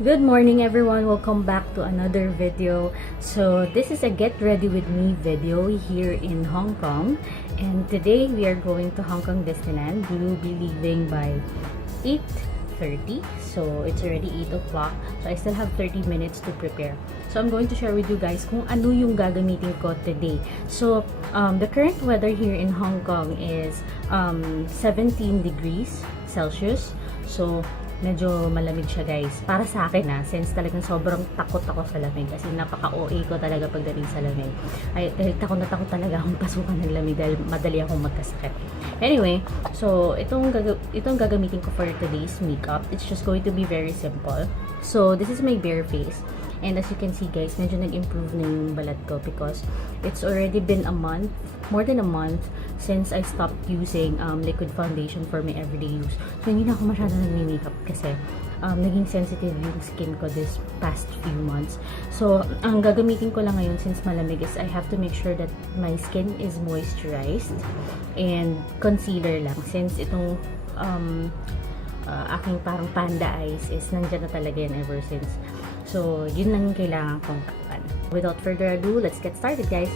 Good morning everyone, welcome back to another video. So this is a get ready with me video here in Hong Kong, and today we are going to Hong Kong Disneyland. We will be leaving by 8:30, so it's already 8 o'clock, so I still have 30 minutes to prepare. So I'm going to share with you guys kung ano yung gagamitin ko today. So the current weather here in Hong Kong is 17 degrees Celsius. So medyo malamig siya guys. Para sa akin since talagang sobrang takot ako sa lamig. Kasi napaka-OA ko talaga pagdating sa lamig. Ay, takot na takot talaga akong pasukan ng lamig dahil madali akong magkasakit. Anyway, so itong gagamitin ko for today's makeup. It's just going to be very simple. So this is my bare face. And as you can see guys, medyo nag-improve na yung balat ko because it's already been a month, more than a month, since I stopped using liquid foundation for my everyday use. So hindi na ako masyado nag-makeup kasi naging sensitive yung skin ko this past few months. So ang gagamitin ko lang ngayon since malamig is I have to make sure that my skin is moisturized and concealer lang since itong aking parang panda eyes is nandyan na talaga yan ever since. So, yun lang yung kailangan kong takpan. Without further ado, let's get started guys!